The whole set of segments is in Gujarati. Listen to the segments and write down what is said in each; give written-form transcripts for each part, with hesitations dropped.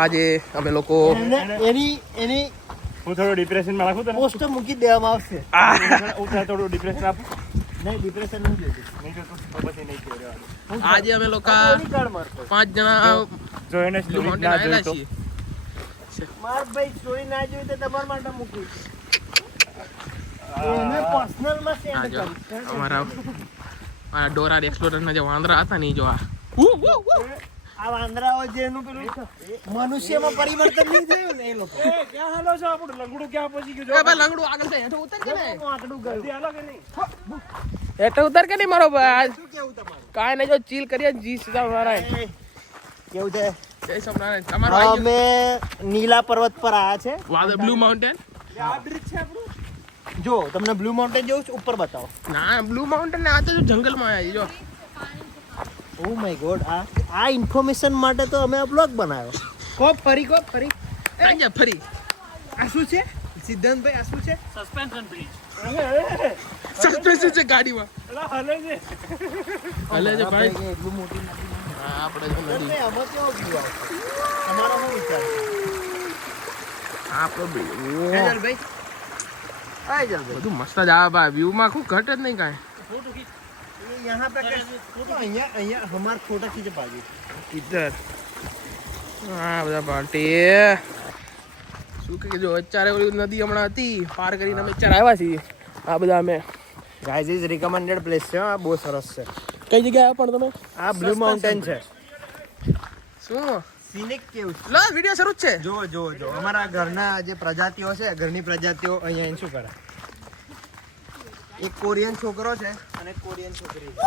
આજે અમે લોકો એની હું થોડો ડિપ્રેશનમાં રાખું તને પોસ્ટ મૂકી દેવામાં આવશે. હું થોડું ડિપ્રેશન આપું નહીં ડિપ્રેશન નહીં જોઈતું. નહીં જોતું તો પછી નહીં કહેવાય. આજે અમે લોકો 5 જણા જો એને બ્લુ સ્ટોરી માઉન્ટેન ના આવેલા જોઈ છીએ. માર ભાઈ સ્ટોરી ના જોઈ તો તમારા માટે મૂકી એને પર્સનલ માં આ સેન્ડ જો કરી. અમારા ડોરા એક્સપ્લોરરના જે વાંદરા હતા ને ઈ જો આ આ વાંદરાઓ જેનું પેલું મનુષ્યમાં પરિવર્તન નહીં થયું ને એ લોકો ક્યાં હાલો છો આપણું લંગડું ક્યાં પહોંચી ગયું એ ભાઈ લંગડું આગળ જાય હેઠો ઉતર કે ને આકડું ગયું. જલ્દી હાલો કે નહીં હેઠો ઉતર કે નહીં મારો ભાઈ શું કેવું તમારું? કાંઈ નહીં જો ચીલ કરીએ જી સ્વામિનારાયણ કેવું છે? જય સ્વામિનારાયણ તમારો આવી અમે નીલા પર્વત પર આવ્યા છે. ગયો વાદળ બ્લુ માઉન્ટેન આ બ્રિજ છે આપણું જો તમને બ્લુ માઉન્ટેન જોઉં છું, ઉપર બતાવો. ના બ્લુ માઉન્ટેન ને આ તો જો જંગલમાં આવી જો ઓ માય ગોડ, આ ઇન્ફોર્મેશન માટે તો અમે આ બ્લોગ બનાવ્યો. કોપ ફરી આઈ જા ફરી આ શું છે સિદ્ધાંતભાઈ? આ શું છે? સસ્પેન્શન બ્રિજ સસ્પેન્શન છે ગાડીમાં એલા હાલે છે હલે છે ભાઈ એટલું મોટી નથી. હા આપણે જો નદી નહીં, આમાં કેવો view આવશે? તમારો શું વિચાર છે? આપણો હેજલભાઈ, હાય જલભાઈ. બધું મસ્ત જ આવે ભાઈ વ્યૂ માં કોઈ ઘટ જ નહીં કાંઈ ये यहाँ पे અહીંયા हमार फोटो खींच पाएगी. ઇધર હા બધા પાર્ટી શું કે જો અત્યારે ઓલી નદી હમણાં હતી પાર કરીને અમે અત્યારે આવ્યા છીએ આ બધા અમે ગાઈઝ ઇઝ રિકમેન્ડેડ પ્લેસ છે. આ બહુ સરસ છે. કઈ જગ્યાએ પણ તમે આ બ્લુ માઉન્ટેન છે. શું સિનિક કેવું છે? લો વિડિયો શરૂ જ છે જો અમારા ઘરના જે પ્રજાતિઓ છે, ઘરની પ્રજાતિઓ અહીંયા આવીને શું કરે? એક કોરિયન છોકરો છે અને એક કોરિયન છોકરી છે.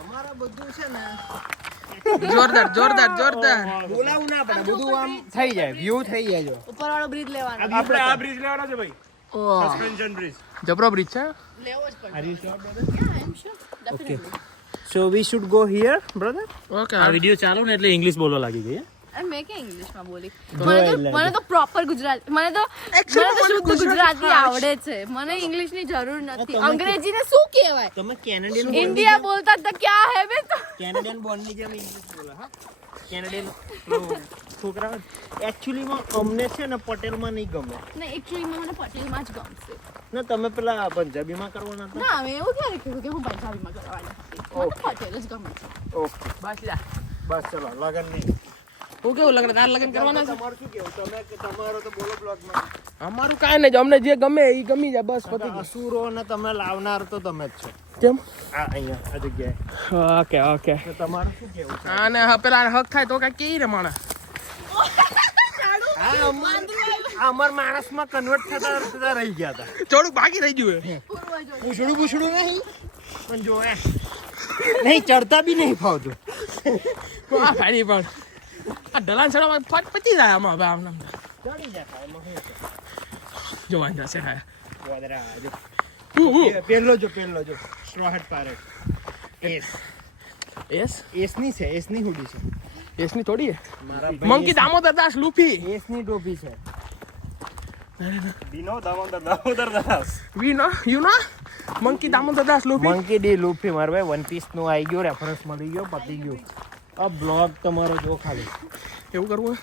અમારા બધું છે ને જોરદાર બોલાવું ના પડે, બધું આમ થઈ જાય, વ્યૂ થઈ જાય. જો ઉપરવાળો બ્રિજ લેવાનો આપણે આ બ્રિજ લેવાનો છે ભાઈ ઓહ સસ્પેન્શન બ્રિજ જબરો બ્રિજ છે લેવો જ પડે. Are you sure, brother? Yeah, I'm sure. Definitely. So we should go here, brother. Okay video ચાલુ ને એટલે ઇંગ્લિશ બોલવા લાગી ગઈ અને મેં કે ઇંગ્લિશમાં બોલી એટલે મને તો પ્રોપર ગુજરાતી મને તો શુદ્ધ ગુજરાતી આવડે છે. મને ઇંગ્લિશની જરૂર નથી. અંગ્રેજીને શું કહેવાય? તમે કેનેડિયન ઇન્ડિયા બોલતા તો ક્યાં હે બે તો કેનેડિયન બોર્ન ની જેમ ઇંગ્લિશ બોલે. હા, કેનેડિયન છોકરા એકચ્યુઅલીમાં અમને છે ને પટેલમાં નહીં ગમે. ને એકચ્યુઅલી મને પટેલમાં જ ગમશે. ને તમે પેલા પંજાબીમાં કરવાના હતા. ના મેં એવું ક્યારે કીધું કે હું પંજાબીમાં કરવાની હતી. મને પટેલ જ ગમે છે. ઓકે, બસ લ્યા બસ ચલો લગન નહીં. હું કેવું લગ્ન તાર લગ્ન કરવાના છે તમારું શું કેવું? તમારો તો બોલો બ્લોગમાં. અમારું કાંઈ નહીં જો અમને જે ગમે એ ગમી જાય બસ પતી ગયું અસુરો ને તમે લાવનાર તો તમે જ છો. કેમ આ અહીંયા આ જગ્યાએ. ઓકે તો તમારું શું કેવું છે? અને હા પેલા હક થાય તો કાંઈ કેઈ રે માણસ આ અમાર માણસમાં કન્વર્ટ થતા રહી ગયા હતા. થોડુંક બાકી રહી ગયું પૂછડું નહીં પણ જો નહીં ચડતા બી નહીં ફાવતું. આ ખાડી પણ આ ઢલાન ચડવામાં ફટ પતી જાય આમાં હવે આમ ચડી જાય એમાં શું છે? જો વાંધા છે હા ગોદરા જો પહેલો જો સ્ટ્રો હેટ પાયરેટ. એસની છે, એસની હુડી છે. એસની થોડી હે મારા મંકી દામોદર દાસ લુફી એસની ટોપી છે. દિનો Damodar Das we know you know monkey Damodar Das Luffy monkey D Luffy મારા ભાઈ વન પીસ નું આવી ગયો, રેફરન્સ મળી ગયો, પતી ગયું. આ બ્લોગ તમારો જો ખાલી એવું કરવું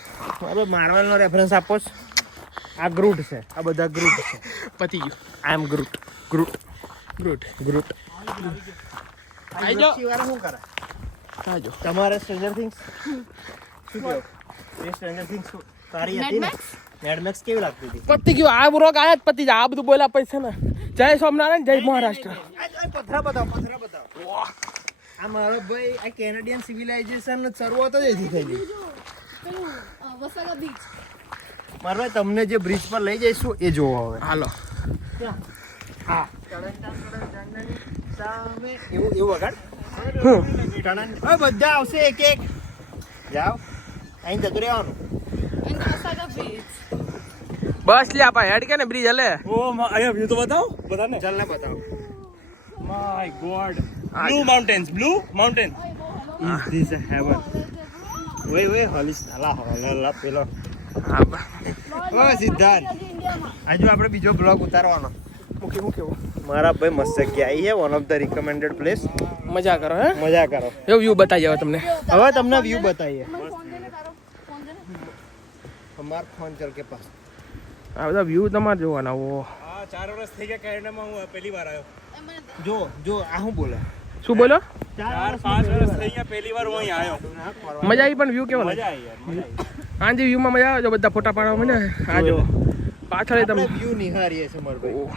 હવે માર્વલ નો રેફરન્સ આપો છો. આ ગ્રુટ છે, આ બધા ગ્રુટ છે. પતી ગયું આઈ એમ ગ્રુટ. ગ્રુટ આઈ જાઓ. વાળા શું કરે આજો તમારે સ્ટ્રેન્જર થિંગ્સ શું કેવું? એ સ્ટ્રેન્જર થિંગ્સ સારી હતી ને? નેટમેક્સ કેવી લાગતી હતી? પતી ગયું આ રોગ આયા જ પતી જાય આ બધું બોલ્યા પૈસા ને જય સ્વામિનારાયણ જય મહારાષ્ટ્ર પથરા બતાવો. આ મારો ભાઈ આ કેનેડિયન સિવિલાઇઝેશન શરૂઆત જ એથી થઈ ગઈ. પેલું વસાલા બીચ. મારો ભાઈ તમને જે બ્રિજ પર લઈ જઈશું એ જોવો હવે. હાલો હા સામે એવું વગાડ. હવે બધા આવશે એક એક. જાઓ અહીં જતું રહેવાનું. And વસાલા beach. બસ લ્યા ભાઈ હેડ કે ને બ્રિજ હલે ઓ અહીંયા વ્યૂ તો બતાવો બધાને ચાલ ને બતાવો. My god blue mountain Is this a heaven? વે હલીસ નાલા હલા પેલો. હા ઓ સિદ્ધાર્થ, આજુ આપણે બીજો બ્લોગ ઉતારવાનો. મૂકી હું કેવું મારા ભાઈ મસ્તકી આવી છે, one of the recommended place. મજા કરો હે મજા કરો. એવો વ્યૂ બતાવી જાવ તમને. હવે તમને વ્યૂ બતાવીએ. ફોન દે ને તારો ફોન દે ને. અમાર ફોન ચલ કે પાસ. આ બધા વ્યૂ તમારે જોવાના. ઓ હા 4 વર્ષ થઈ ગયા કેનેડામાં, હું પહેલી વાર આવ્યો. જો આ શું બોલે? શું બોલો? 4-5 વર્ષ થઈ ગયા, પહેલી વાર હું અહીં આવ્યો. મજા આવી. પણ વ્યૂ કેવો લાગે? મજા આવી યાર, મજા આવી. હાજી વ્યૂમાં મજા આવે. જો બધા ફોટા પાડવા મજા આવે. આ જો પાછળ તમે વ્યૂ નિહારીએ છે મારા ભાઈ.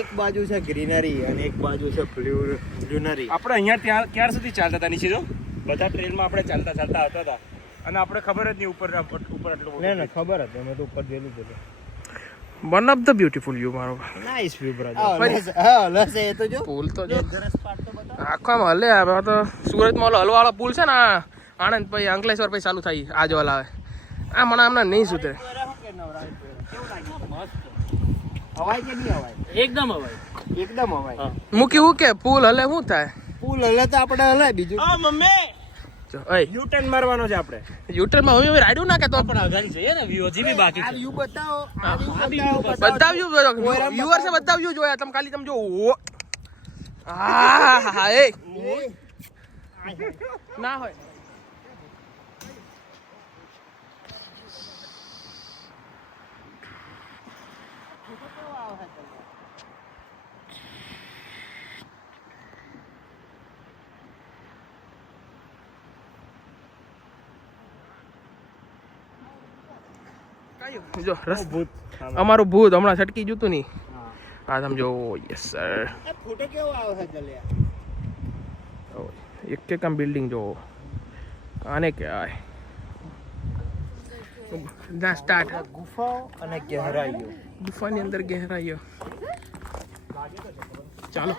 એક બાજુ છે ગ્રીનરી અને એક બાજુ છે બ્લુનરી. આપણે અહીંયા ક્યાર સુધી ચાલતા હતા નીચે? જો બધા ટ્રેનમાં આપણે ચાલતા ચાલતા આવતા હતા અને આપણે ખબર જ નહીં ઉપર આટલું ને ખબર હતી, અમે તો ઉપર જોયેલું હતું. One of the beautiful view મારો. Nice view brother. હા લસ એ તો જો પુલ તો જો ડેન્જરસ પાર્ટ તો બતાવો. આખવામાં હલે. આ તો સુરતમાં હલવાળો પુલ છે ને, આ આણંદ પછી અંકલેશ્વર પછી ચાલુ થાય. આ જો હલાવે. આ મને હમણાં નહીં સુધરે. હવાય કે નહીં હવાય? એકદમ હવાય. એકદમ હવાય. મૂકી હું કે પુલ હલે શું થાય? પુલ હલે તો આપણે હલાય બીજું. હા મમ્મી, જો ઓય યુ ટર્ન મારવાનો છે આપણે. યુટરમાં હવે રાઈડું ના કે તો પણ અગાડી જઈએ ને, વ્યૂ હજી બી બાકી આ છે. વ્યૂ બતાવો. હા. આ વ્યૂ બતાવો. બધા વ્યૂ વ્યુઅર છે. બધા વ્યૂ જોયા તમે ખાલી તમે જો. હા હા એ ના હોય. જો અમારું ભૂત હમણાં છટકી જતું નહીં. હા તમે જો. Yes sir. આ ફોટો કેવો આવે છે જલ્યા? એક એક આમ બિલ્ડિંગ જો. આને કહેવાય ના સ્ટાર્ટ. ગુફાઓ અને ગહેરાઈઓ. ગુફાની અંદર ગહેરાઈઓ. ચાલો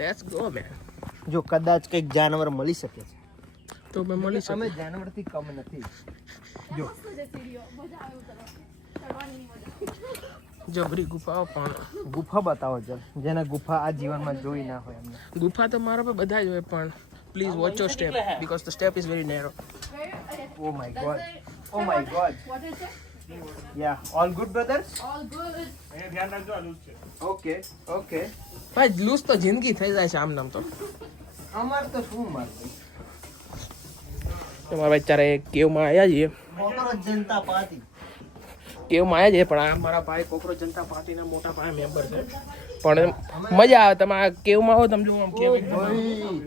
લેટ્સ ગો મેન. જો કદાચ કંઈક જાનવર મળી શકે છે તો મેં મળી અમે શકે. જાનવરથી કમ નથી. જો જબરી ગુફાઓ પણ. ગુફા બતાવો ચાલ, જેને ગુફા આ જીવનમાં જોઈ ના હોય એમને. ગુફા તો મારા પર બધા જ હોય પણ please watch your step because the step is very narrow. Oh my God. Oh my God. What is it? Yeah all good brothers. All good. અહીંયા ધ્યાન રાખજો, આ લૂઝ છે. Okay okay. ભાઈ લૂઝ તો જિંદગી થઈ જાય છે આમ નામ તો. અમાર તો શું મારતું? તમારા અત્યારે કેવમાં આવ્યા છીએ. કોકરોચ જનતા પાર્ટી. કેવમાં આવ્યા છીએ પણ આ મારા ભાઈ કોકરોચ જનતા પાર્ટીના મોટા ભાઈ મેમ્બર છે. પણ મજા આવે. તમે આ કેવમાં હો તમે જો આમ કેવ. ભાઈ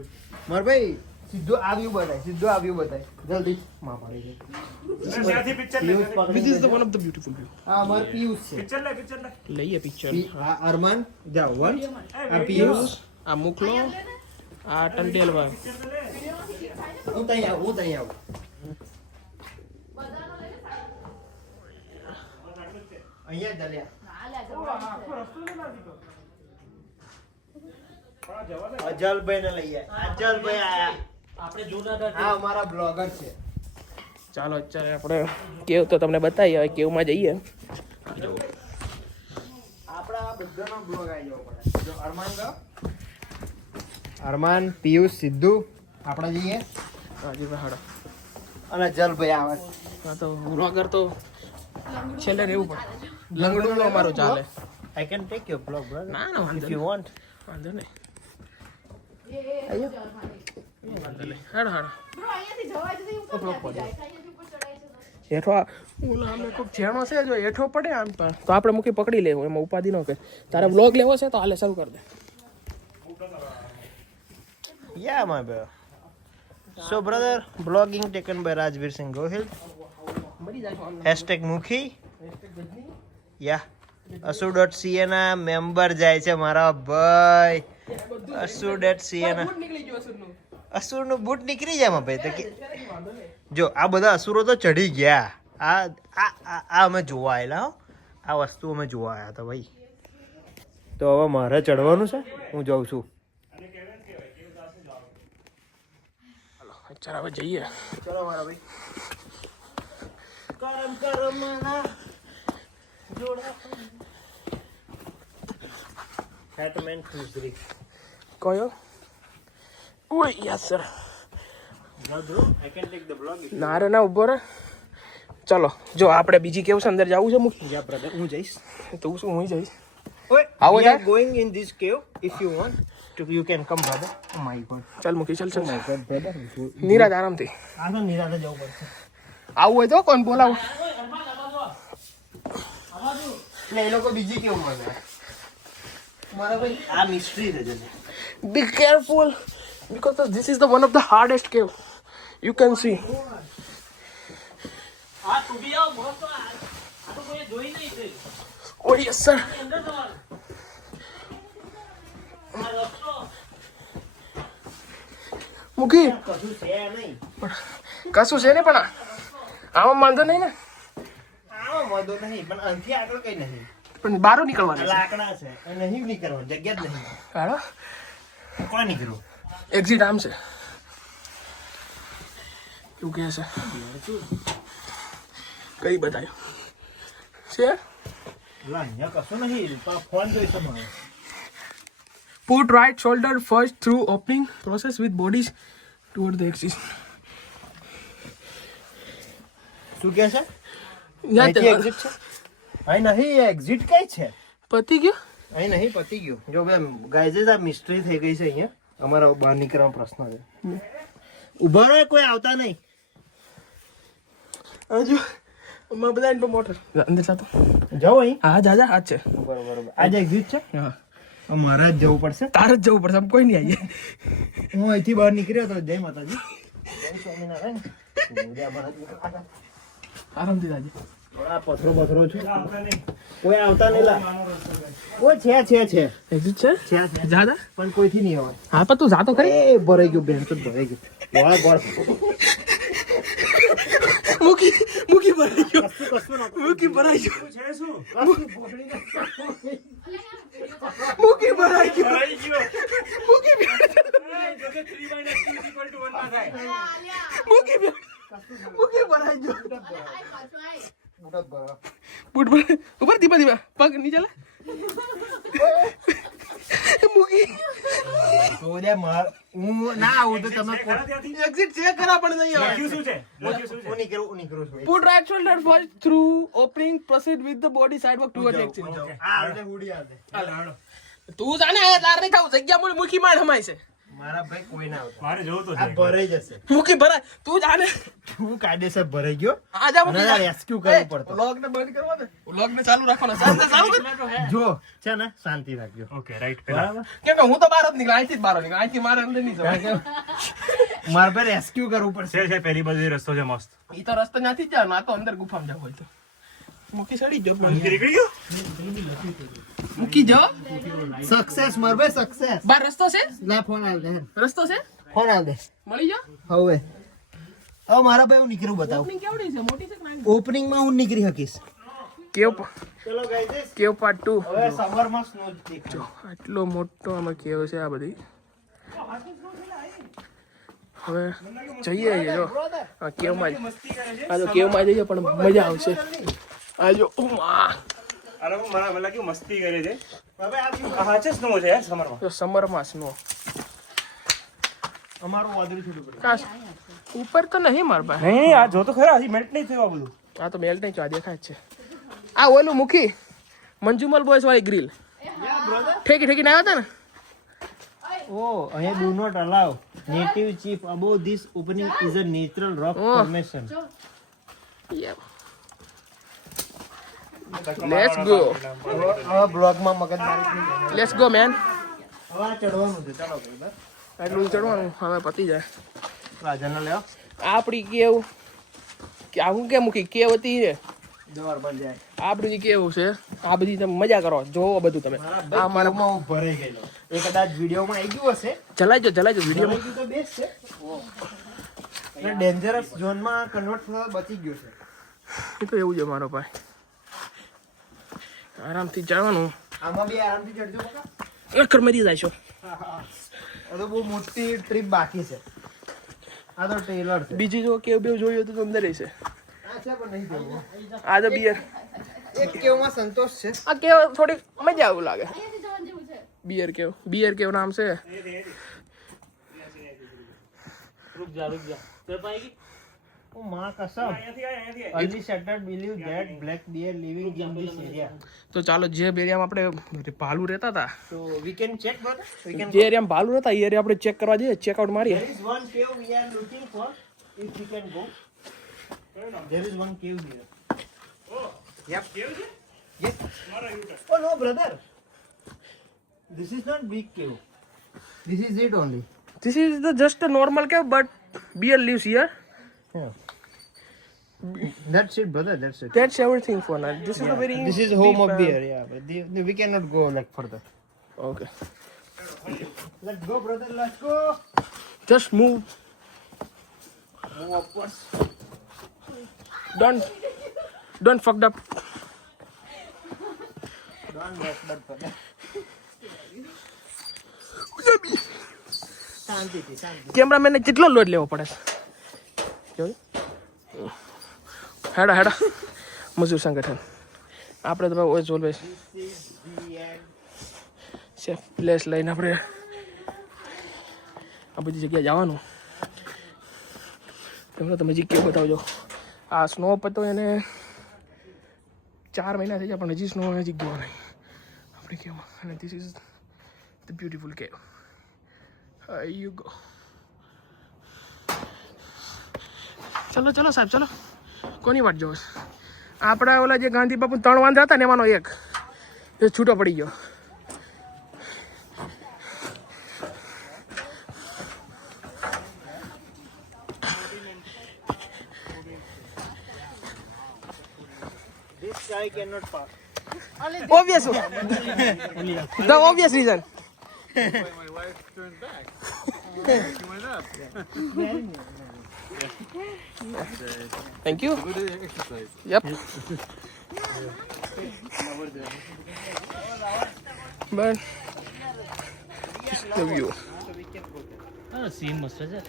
માર ભાઈ સીધો આવ્યું બતાય, સીધો આવ્યું બતાય જલ્દી. માં પાડી દે. ત્યાંથી પિક્ચર લે. This is the one of the beautiful view. આ અમાર પિયુષ છે. પિક્ચર લે, પિક્ચર લે. લઈએ પિક્ચર. આ અરમાન જાઓ વન. આ પિયુષ. આ મુખલો. આ ટંટેલવા. હું તઈ આવું. અહીંયા જલ્યા. અજલભાઈ ને લઈએ. અજલભાઈ આયા. આપણે જોરદાર આ અમારા બ્લોગર છે. ચાલો અત્યારે આપણે કેવ તો તમને બતાવીએ. હવે કેવમાં જઈએ. આપણા આ બધાનો બ્લોગ આવી જવો પડે. જો અરમાન ગયો. અરમાન, પિયુષ, સિદ્ધુ આપણે જઈએ હાજી હાડો. અને જલભાઈ આવે. હા તો વ્લોગર તો છેલ્લે રહેવું પડે. લંગડું તો અમારું ચાલે. I can take your blog brother ના ના વાંધો ઇફ યુ વોન્ટ. વાંધો નહીં. વાંધો નહીં. હાડો હાડો. Bro, અહીંયાથી જવાય તો એવું કેમ નથી જાય? અહીંયાથી ઉપર ચડાય છે તો. હેઠો ઓલા અમે કોઈક જેણો છે જો હેઠો પડે આમ તો આપણે મૂકી પકડી લેવું. એમાં ઉપાધિ ન કે તારે વ્લોગ લેવો છે તો હાલે શરૂ કરી દે. Yeah, my brother. So, brother, blogging taken by Rajveer Singh Gohil. #Mukhi. Yeah. asu.ca ના મેમ્બર જાય છે મારા ભાઈ. asu.ca ના અસુરનું બૂટ નીકળી જાય માં ભાઈ. તો કે જો આ બધા અસુરો તો ચડી ગયા. આ અમે જોવા આવેલા હો. આ વસ્તુ અમે જોવા આવ્યા હતા ભાઈ. તો હવે મારે ચડવાનું છે. હું જાઉં છું. ચાલ હવે જઈએ. ચલો મારા ભાઈ. કરમ ના જોડા. હેટમેન ફ્યુઝરી. કયો? ઓય yes sir. Bro I can take the blog. ના રે ના ઉભો રે. ચલો જો આપણે બીજી કેવું છે અંદર જવું છે મુખ. યા બ્રધર હું જઈશ. તું શું હું જઈશ. Wait, How we was are that? going in this cave. If you want, you can come, brother. Oh my God. ચાલ મૂકી ચાલ ચાલ God, brother. નિરાજ આરામથી આ તો નિરાતે જવું પડશે. આવું હોય તો કોણ બોલાવો એટલે એ લોકો બીજી કેવું મળે મારા ભાઈ આ મિસ્ટ્રી છે જલ્દી. Be careful because this is the one of the hardest cave. You can see. Oh yes sir. મુકી કશું છે નહીં. કશું છે ને પણ આમાં વાંધો નહીં ને આમાં વાંધો નહીં પણ અહીંથી આગળ કઈ નહીં. પણ બહાર નીકળવાનું છે લાકડા છે અને નહીં નીકળવાનું જગ્યા જ નહીં. હાલો કોણ નીકળવું? એક્ઝિટ આમ છે શું કહે છે કઈ બતાવ્યું છે લા અહીંયા કશું નહીં. ફોન જોઈશું મારે. Put right shoulder first through opening process with bodies toward the axis. શું કહે છે? યા અહીંથી exit છે? અહીં નહીં એક્ઝિટ કઈ છે? પતી ગયો અહીં નહીં પતી ગયું. જો ભાઈ ગાઈઝ આ મિસ્ટ્રી થઈ ગઈ છે અહીંયા. અમારા બહાર નીકળવાનો પ્રશ્ન છે. ઉભા રહો કોઈ આવતા નહીં. હજુ માં બધા ઇન્ટો મોટર અંદર જાતો જાઓ અહીં. હા જા જા હાથ છે બરોબર. આજે એક્ઝિટ છે? હા મારે જ જવું પડશે. તારે જ જવું પડશે આમ કોઈ નહીં આવીએ હું અહીંથી બહાર નીકળ્યો તો જય માતાજી. જય સ્વામિનારાયણ. ઉદ્યા મહારાજ નીકળ્યા. આરામથી જાજે આ પથરો છું. કોઈ આવતા નહીં લા. કોઈ છે એક્ઝિટ છે જા જા પણ કોઈથી નહીં આવે. હા પણ તું જાતો કરી એ ભરાઈ ગયું બેન તો ભરાઈ ગયું. વાહ ગોળ. મૂકી ભરાઈ ગયો મૂકી ભરાઈ ગયો મૂકી ભરાઈ ગયો મૂકી ભરાઈ ગયો બૂટ ભરાઈ ઉપર ધીમા ધીમા પગ નીચે લે મૂકી હું ના આવું તો તમે એક્ઝિટ ચેક કરા પણ નહીં આવે શું છે હું નીકળું છું. Put right shoulder first through opening, proceed with the body sidewalk towards exit. તું જાને આ તાર નહીં થાવ જગ્યા મૂળ મૂકી માર હમાય છે મારા ભાઈ કોઈ ના આવતા. મારે જવું તો આ ભરાઈ જશે. મૂકી ભરાય તું જાને હું કાયદેસર ભરાઈ ગયો. આજા મૂકી અને રેસ્ક્યુ કરવું પડતું. વ્લોગ ને બંધ કરવા દે વ્લોગ ને ચાલુ રાખવાનો ચાલુ કર જો છે ને શાંતિ રાખજો. ઓકે રાઈટ પેલા બરાબર. કેમ કે હું તો બહાર જ નીકળ અહીંથી જ બહાર નીકળ અહીંથી મારે અંદર નહીં જવાય મારે ભાઈ રેસ્ક્યુ કરવું પડશે. છે પહેલી બાજુ રસ્તો છે મસ્ત ઈ તો રસ્તો ત્યાંથી જ જવાનો આ તો અંદર ગુફામાં જવું હોય તો મૂકી સડી જો નીકળી ગયો મૂકી જો સક્સેસ માર ભાઈ સક્સેસ. બહાર રસ્તો છે ના ફોન આલ દે. રસ્તો છે ફોન આલ દે. મળી જો હવે મારા ભાઈ હું નીકળું બતાવું. ઓપનિંગ કેવડી છે મોટી છે કે નાની ઓપનિંગ માં હું નીકળી શકીશ. કેવ ચલો ગાઈઝ કેવ પાર્ટ 2 હવે સમર માં સ્નો દેખજો. આટલો મોટો આમાં કેવ છે આ બધી હવે જઈએ જો આ કેવમાં આ તો કેવમાં જઈએ પણ મજા આવશે આ જો ઉમા આ લોકો મને લાગ્યું મસ્તી કરે છે હવે આ હા છે સ્નો છે યાર સમરમાં તો સમરમાં સ્નો અમારું વાદળી છોડું પડે. કાશ ઉપર તો નહીં માર પાસે નહીં આ જો તો ખરા હજી મેલ્ટ નહીં થયું આ બધું આ તો મેલ્ટ નહીં આ દેખાય જ છે આ ઓલું મૂકી મંજુમલ બોયસ વાળી ગ્રીલ ઠેકી ના આવ્યા હતા ને Oh, અહીંયા do not allow native chief above this opening is a natural rock Oh. formation. Let's go હવે બ્લોગમાં મગજમારી નહીં કરવાની. લેટ્સ ગો મેન હવે આ ચડવાનું છે. ચાલો ભાઈ આટલું ચડવાનું હવે પતી જાય રાજાને લેવો આપણી કેવ કે આવું કેમ મૂકી કેવ હતી છે જવાર બન જાય. આ બધી કેવું છે આ બધી તમે મજા કરો જોવો બધું તમે આ મારા માં હું ભરાઈ ગયેલો. એ કદાચ વિડીયોમાં આવી ગયું હશે. ચલાવજો વિડીયોમાં ભરાઈ ગયું તો બેસ્ટ છે. ડેન્જરસ ઝોનમાં કન્વર્ટ થવા બચી ગયો છે. એ તો એવું છે મારો ભાઈ આરામથી જવાનું આમાં બી આરામથી ચડજો બકા. નકર મરી જાય છો આ તો બહુ મોટી ટ્રીપ બાકી છે. આ તો ટ્રેલર છે. બીજી જો કેવ બેવ જોયું તો અંદર રહેશે આ છે પણ નહીં જોવું. આ તો બિયર એક કેવમાં સંતોષ છે. આ કેવ થોડી મજા આવું લાગે બિયર કેવ નામ છે ઓ માં કસમ only shattered believe that black bear living in this area. તો ચાલો જે એરિયામાં આપણે ભાલુ રહેતા હતા, So we can check, brother. We can. જે એરિયામાં ભાલુ રહેતા એ એરિયા આપણે ચેક કરવા જઈએ, ચેકઆઉટ મારીએ. There is one cave we are looking for. If we can go. There is one cave here. Yep. Yes. Oh no, brother. This is not big cave. This is it only. This is just a normal cave, but bear lives here. Yeah. That's it, brother. That's it. That's everything for now. This is a very This is home deep, of bear. Yeah, but we cannot go like further. Okay. Let's go, brother. Let's go. Just move. Move upwards. Don't fuck up. Don't mess that, brother. શાંતિ. કેમેરામેનને કેટલો લોડ લેવો પડે છે? જોયું? હેડા મજૂર સંગઠન આપણે તો ભાઈ ઓલવેઝ સેફ પ્લેસ લઈને આપણે આ બધી જગ્યાએ જવાનું. તમે હજી કેવું બતાવજો. આ સ્નો પતો એને 4 મહિના થઈ જાય પણ હજી સ્નો હજી ગયો નહીં આપણે કેવું. અને ધીસ ઇઝ ધ બ્યુટીફુલ કેવ. You go. ચલો સાહેબ ચલો. કોની વાટ જોવે? આપણા ઓલા જે ગાંધી બાપુ 3 વાંદરા હતા ને એમાંનો એક એ છૂટો પડી ગયો. This guy cannot pass. Obvious. The obvious reason. My wife turned back. She went up. Thank you. Good exercise. Yep. But this is the view. Scene must have it.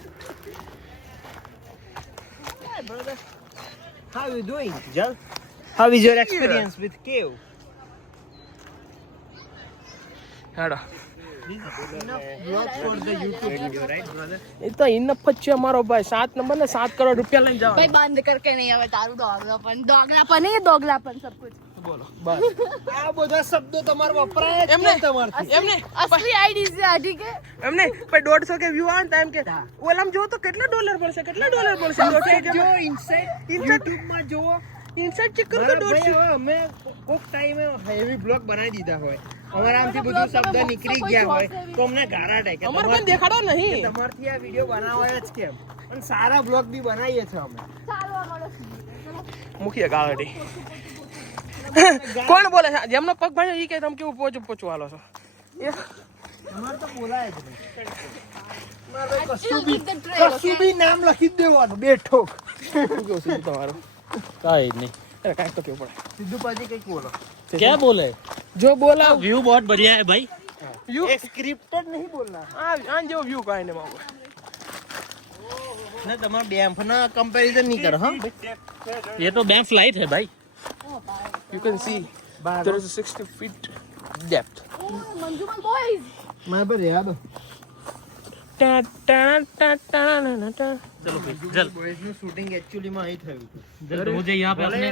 Hi, brother. How are you doing, Jal? How is your experience with cave? હેડો. Enough vlog for the YouTube video, right, brother? એ તો ઇનફ જ છે મારો ભાઈ. 7 નંબર ને 7 કરોડ રૂપિયા લઈને જવા. भाई बंद करके नहीं हमें तारू दोगलापन है दोगलापन सब कुछ. બોલો બસ. આ બધા શબ્દો તમારે વપરાય જ એમને નહીં તમારથી. એમને असली आईडी से ठीक है. એમને ભાઈ 150 કે વ્યૂ આવે ટાઈમ કે ઓલામ જો તો કેટલા ડોલર મળશે જો ઇનસાઇડ YouTube માં જોવો. ઇનસાઇડ ચેક કરો તો મારા ભાઈ 150. હવે અમે કોક ટાઈમે હેવી બ્લોગ બનાવી દીધા હોય, અમારામાંથી બધું શબ્દ નીકળી ગયા હોય તો અમને ગારાટ આવે કે અમાર પણ દેખાડો નહીં. તમારથી આ વિડિયો બનાવાય જ કેમ. અને સારા બ્લોગ બી બનાવીએ છે અમે. મુખીએ ગાળડી. કોણ બોલે છે? જેમનો પગ ભાંજ્યો ઈ કે તમે કેવું પોચું હાલો છો? અમારે તો બોલાય જ નહીં. Still keep the trail, કશું okay? બી નામ લખી જ દેવાનું બેઠો. શું કેવું સીધું તમારું? કાઈ નહીં. અરે કાંઈક તો કેવું પડે. સીધું પાછી કંઈક બોલો. क्या बोले? જો બોલાવ व्यू बहुत बढ़िया है भाई. વ્યૂ એક સ્ક્રિપ્ટેડ નહીં બોલના. આ જેવો વ્યૂ કાંઈ નહીં માગો. ને તમારા બેમ્ફના કમ્પેરિઝન નહીં કરો હા. ये तो बैंक फ्लाइट है भाई. You can see there is a 60 feet depth. मंजूमन boys. મારે પર યાદ ટા ટા ટા ટા ના ટા. चलो फिर चल. બોયઝનું શૂટિંગ એક્ચ્યુઅલી માં અહીં થયું. तो मुझे यहाँ पे ભલે अपने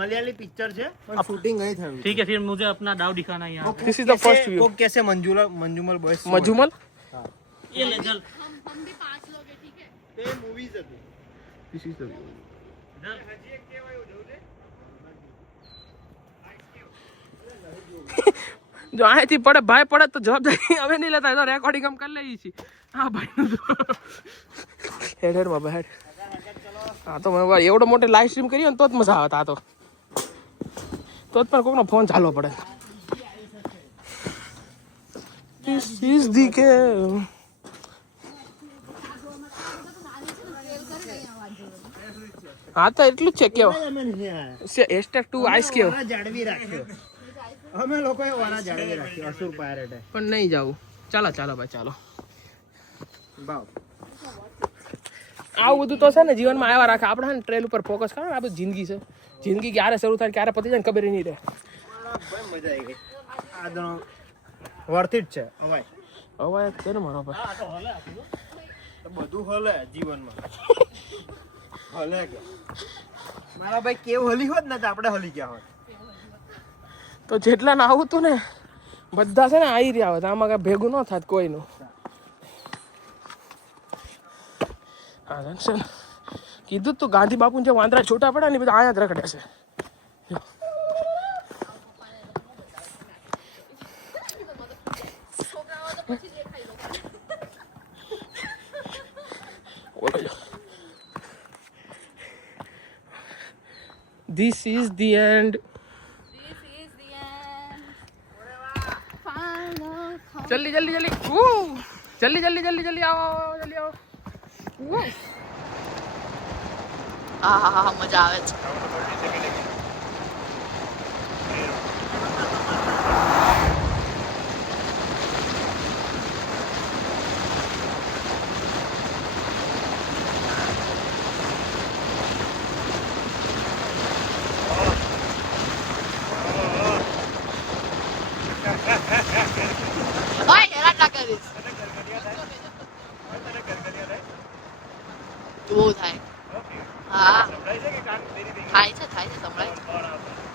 મલયાલી પિક્ચર છે પણ શૂટિંગ અહીં થયું. ठीक है फिर मुझे अपना दाव दिखाना है यहाँ. This is the first view. કોક કેસે મંજુમલ બોયઝ મજુમલ ये ले चल. हम भी 5 लोग हैं ठीक है. તે મૂવીઝ હતું. This is the view. જો અહીંથી પડે ભાઈ પડે તો જવાબદારી અમે નહીં લેતા. તો રેકોર્ડિંગ આમ કરી લઈએ છીએ. હા ભાઈ હેડ માં હેડ. હા તો મને એવડો મોટો લાઈવ સ્ટ્રીમ કરી ને તો જ મજા આવે. આ તો જ પણ કોકનો ફોન ચાલવો પડે. This is the cave. હા તો એટલું જ છે કેવો હેશટેગ ટુ આઈસ કેવ. જાળવી રાખ્યો અમે લોકોએ વારા જાળવી રાખ્યો અસુર પાયરેટે. પણ નહીં જાવું. ચાલો ભાઈ ચાલો. ભાવ આવું બધું તો છે ને જીવનમાં આવ્યા રાખે. આપણે છે ને ટ્રેલ ઉપર ફોકસ કરો. આ બધું જિંદગી છે. જિંદગી ક્યારે શરૂ થાય ક્યારે પતી જાય ને ખબર નહીં રહે. ભાઈ મજા આવી ગઈ. આ તો વર્થ ઇટ છે. હવે છે ને મારો ભાઈ. બધું હલે જીવનમાં. હલે કે મારા ભાઈ કેવું હલી હોત ને તો આપણે હલી ગયા હોત. તો જેટલા ને આવું તું ને બધા છે ને આવી રહ્યા હોત, આમાં કઈ ભેગું ન થાત કોઈનું. હા જંક્શન કીધું તું ગાંધી બાપુ જે વાંદરા છૂટા પડ્યા ને બધા આયા જ રખડે છે. This is the end. જલ્દી જલ્દી જલ્દી જલ્દી જલ્દી જલ્દી જલ્દી આવો જલ્દી આવો. હા મજા આવે છે. ઓય હેરાન ના કરીશ. બહુ થાય. હા થાય છે સંભળાય છે.